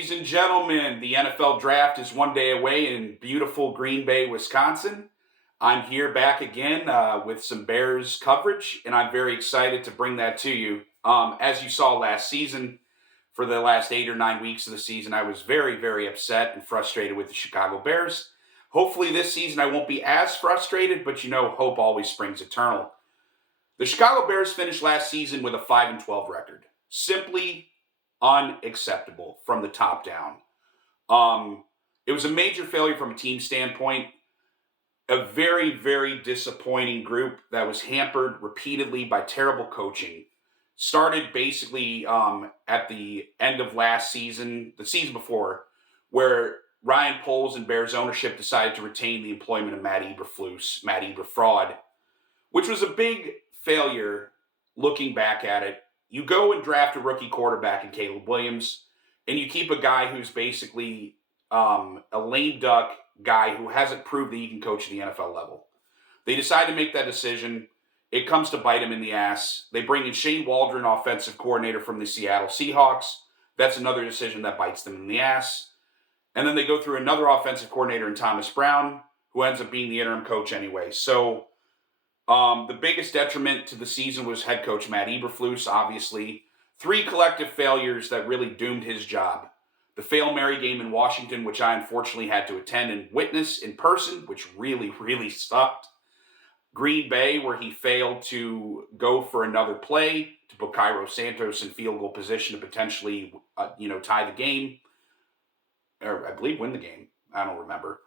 Ladies and gentlemen, the NFL draft is one day away in beautiful Green Bay, Wisconsin. I'm here back again with some Bears coverage, and I'm very excited to bring that to you. As you saw last season, for the last 8 or 9 weeks of the season, I was very, very upset and frustrated with the Chicago Bears. Hopefully, this season I won't be as frustrated, but hope always springs eternal. The Chicago Bears finished last season with a 5-12 record. Simply unacceptable from the top down. It was a major failure from a team standpoint. A very, very disappointing group that was hampered repeatedly by terrible coaching. Started basically at the end of last season, the season before, where Ryan Poles and Bears ownership decided to retain the employment of Matt Eberflus, Matt Eberfraud, which was a big failure looking back at it. You go and draft a rookie quarterback in Caleb Williams, and you keep a guy who's basically a lame duck guy who hasn't proved that he can coach at the NFL level. They decide to make that decision. It comes to bite him in the ass. They bring in Shane Waldron, offensive coordinator from the Seattle Seahawks. That's another decision that bites them in the ass. And then they go through another offensive coordinator in Thomas Brown, who ends up being the interim coach anyway. So the biggest detriment to the season was head coach Matt Eberflus, obviously. 3 collective failures that really doomed his job. The Fail Mary game in Washington, which I unfortunately had to attend and witness in person, which really, really sucked. Green Bay, where he failed to go for another play to put Cairo Santos in field goal position to potentially, tie the game. Or I believe win the game. I don't remember.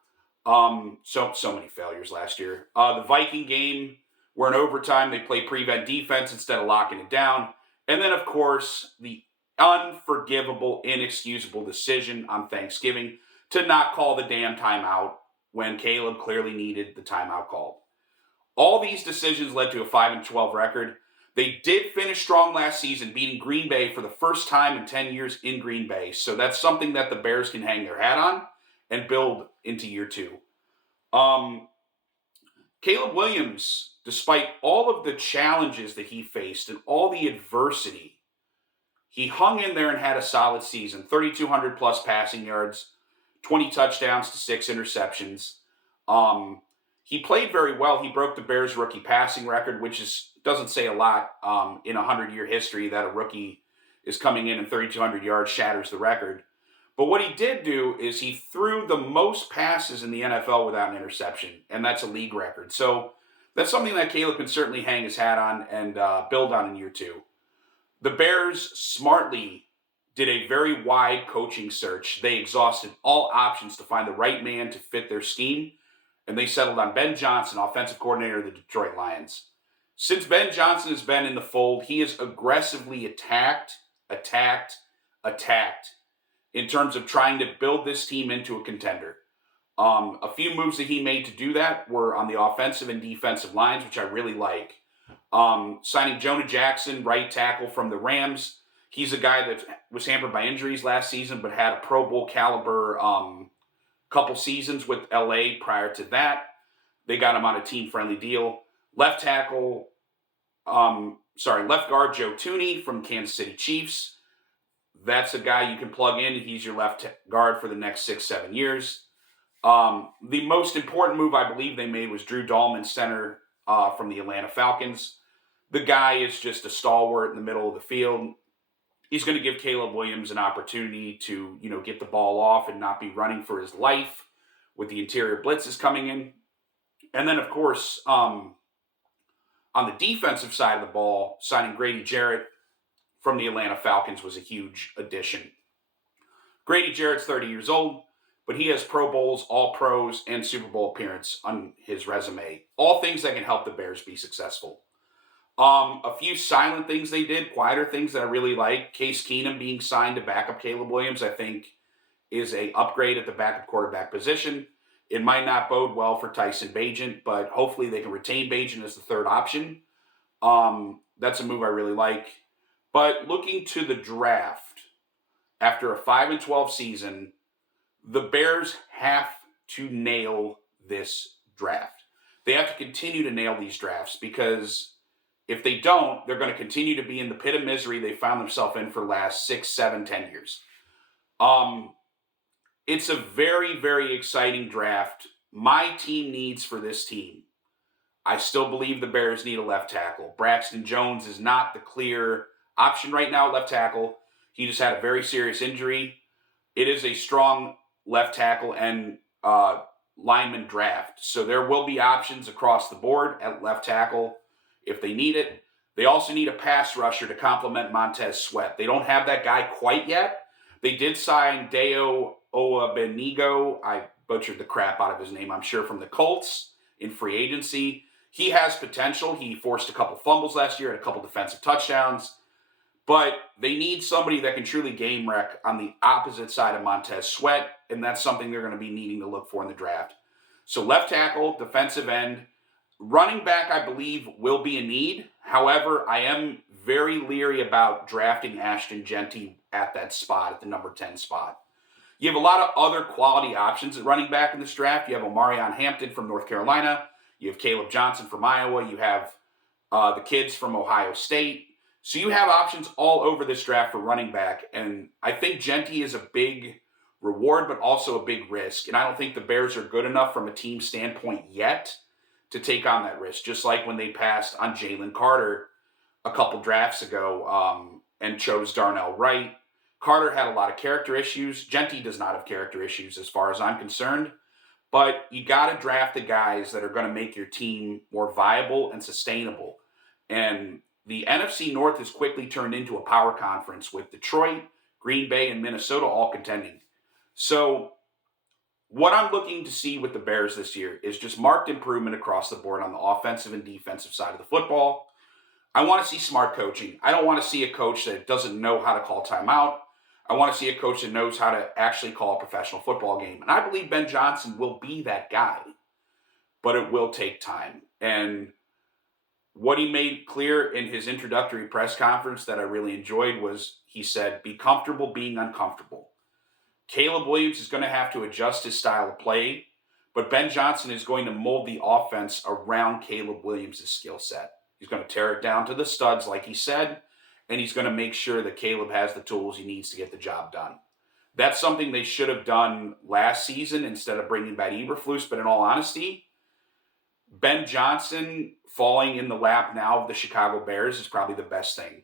So many failures last year. The Viking game, where in overtime they play prevent defense instead of locking it down. And then, of course, the unforgivable, inexcusable decision on Thanksgiving to not call the damn timeout when Caleb clearly needed the timeout called. All these decisions led to a 5-12 record. They did finish strong last season, beating Green Bay for the first time in 10 years in Green Bay. So that's something that the Bears can hang their hat on and build into year 2. Caleb Williams, despite all of the challenges that he faced and all the adversity, he hung in there and had a solid season. 3,200 plus passing yards, 20 touchdowns to 6 interceptions. He played very well. He broke the Bears' rookie passing record, which doesn't say a lot in 100-year history that a rookie is coming in and 3,200 yards shatters the record. But what he did do is he threw the most passes in the NFL without an interception, and that's a league record. So that's something that Caleb can certainly hang his hat on and build on in year 2. The Bears smartly did a very wide coaching search. They exhausted all options to find the right man to fit their scheme, and they settled on Ben Johnson, offensive coordinator of the Detroit Lions. Since Ben Johnson has been in the fold, he has aggressively attacked in terms of trying to build this team into a contender. A few moves that he made to do that were on the offensive and defensive lines, which I really like. Signing Jonah Jackson, right tackle from the Rams. He's a guy that was hampered by injuries last season, but had a Pro Bowl caliber couple seasons with LA prior to that. They got him on a team-friendly deal. Left guard Joe Thuney from Kansas City Chiefs. That's a guy you can plug in. He's your left guard for the next 6-7 years. The most important move I believe they made was Drew Dahlman, center from the Atlanta Falcons. The guy is just a stalwart in the middle of the field. He's going to give Caleb Williams an opportunity to, get the ball off and not be running for his life with the interior blitzes coming in. And then, of course, on the defensive side of the ball, signing Grady Jarrett from the Atlanta Falcons was a huge addition. Grady Jarrett's 30 years old, but he has Pro Bowls, All-Pros, and Super Bowl appearance on his resume. All things that can help the Bears be successful. A few silent things they did, quieter things that I really like. Case Keenum being signed to backup Caleb Williams, I think, is an upgrade at the backup quarterback position. It might not bode well for Tyson Bagent, but hopefully they can retain Bagent as the third option. That's a move I really like. But looking to the draft, after a 5-12 season, the Bears have to nail this draft. They have to continue to nail these drafts because if they don't, they're going to continue to be in the pit of misery they found themselves in for the last 6, 7, 10 years. Um, it's a very, very exciting draft. My team needs for this team. I still believe the Bears need a left tackle. Braxton Jones is not the clear option right now, left tackle. He just had a very serious injury. It is a strong left tackle and lineman draft. So there will be options across the board at left tackle if they need it. They also need a pass rusher to complement Montez Sweat. They don't have that guy quite yet. They did sign Deo Oabenigo. I butchered the crap out of his name, I'm sure, from the Colts in free agency. He has potential. He forced a couple fumbles last year and a couple defensive touchdowns. But they need somebody that can truly game wreck on the opposite side of Montez Sweat, and that's something they're going to be needing to look for in the draft. So left tackle, defensive end. Running back, I believe, will be a need. However, I am very leery about drafting Ashton Jeanty at that spot, at the number 10 spot. You have a lot of other quality options at running back in this draft. You have Omarion Hampton from North Carolina. You have Caleb Johnson from Iowa. You have the kids from Ohio State. So you have options all over this draft for running back. And I think Jeanty is a big reward, but also a big risk. And I don't think the Bears are good enough from a team standpoint yet to take on that risk. Just like when they passed on Jalen Carter a couple drafts ago and chose Darnell Wright. Carter had a lot of character issues. Jeanty does not have character issues as far as I'm concerned. But you got to draft the guys that are going to make your team more viable and sustainable. And the NFC North has quickly turned into a power conference with Detroit, Green Bay, and Minnesota all contending. So what I'm looking to see with the Bears this year is just marked improvement across the board on the offensive and defensive side of the football. I want to see smart coaching. I don't want to see a coach that doesn't know how to call timeout. I want to see a coach that knows how to actually call a professional football game. And I believe Ben Johnson will be that guy, but it will take time. And what he made clear in his introductory press conference that I really enjoyed was he said, be comfortable being uncomfortable. Caleb Williams is going to have to adjust his style of play, but Ben Johnson is going to mold the offense around Caleb Williams' skill set. He's going to tear it down to the studs, like he said, and he's going to make sure that Caleb has the tools he needs to get the job done. That's something they should have done last season instead of bringing back Eberflus, but in all honesty, Ben Johnson falling in the lap now of the Chicago Bears is probably the best thing.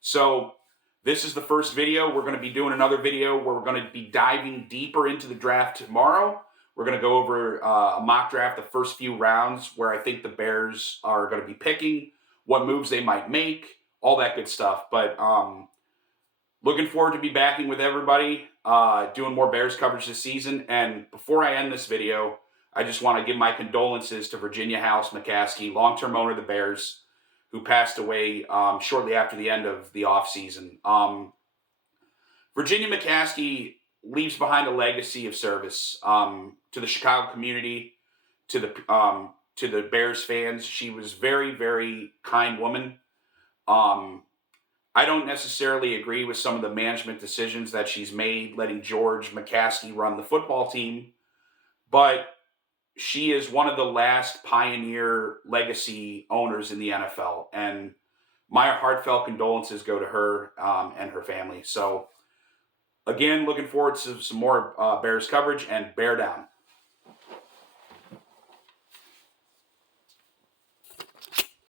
So this is the first video. We're going to be doing another video where we're going to be diving deeper into the draft tomorrow. We're going to go over a mock draft, the first few rounds, where I think the Bears are going to be picking, what moves they might make, all that good stuff. But looking forward to be backing with everybody, doing more Bears coverage this season. And before I end this video, I just want to give my condolences to Virginia House McCaskey, long-term owner of the Bears, who passed away shortly after the end of the offseason. Virginia McCaskey leaves behind a legacy of service to the Chicago community, to the Bears fans. She was very, very kind woman. I don't necessarily agree with some of the management decisions that she's made, letting George McCaskey run the football team, but she is one of the last pioneer legacy owners in the NFL, and my heartfelt condolences go to her and her family. So, again, looking forward to some more Bears coverage, and bear down.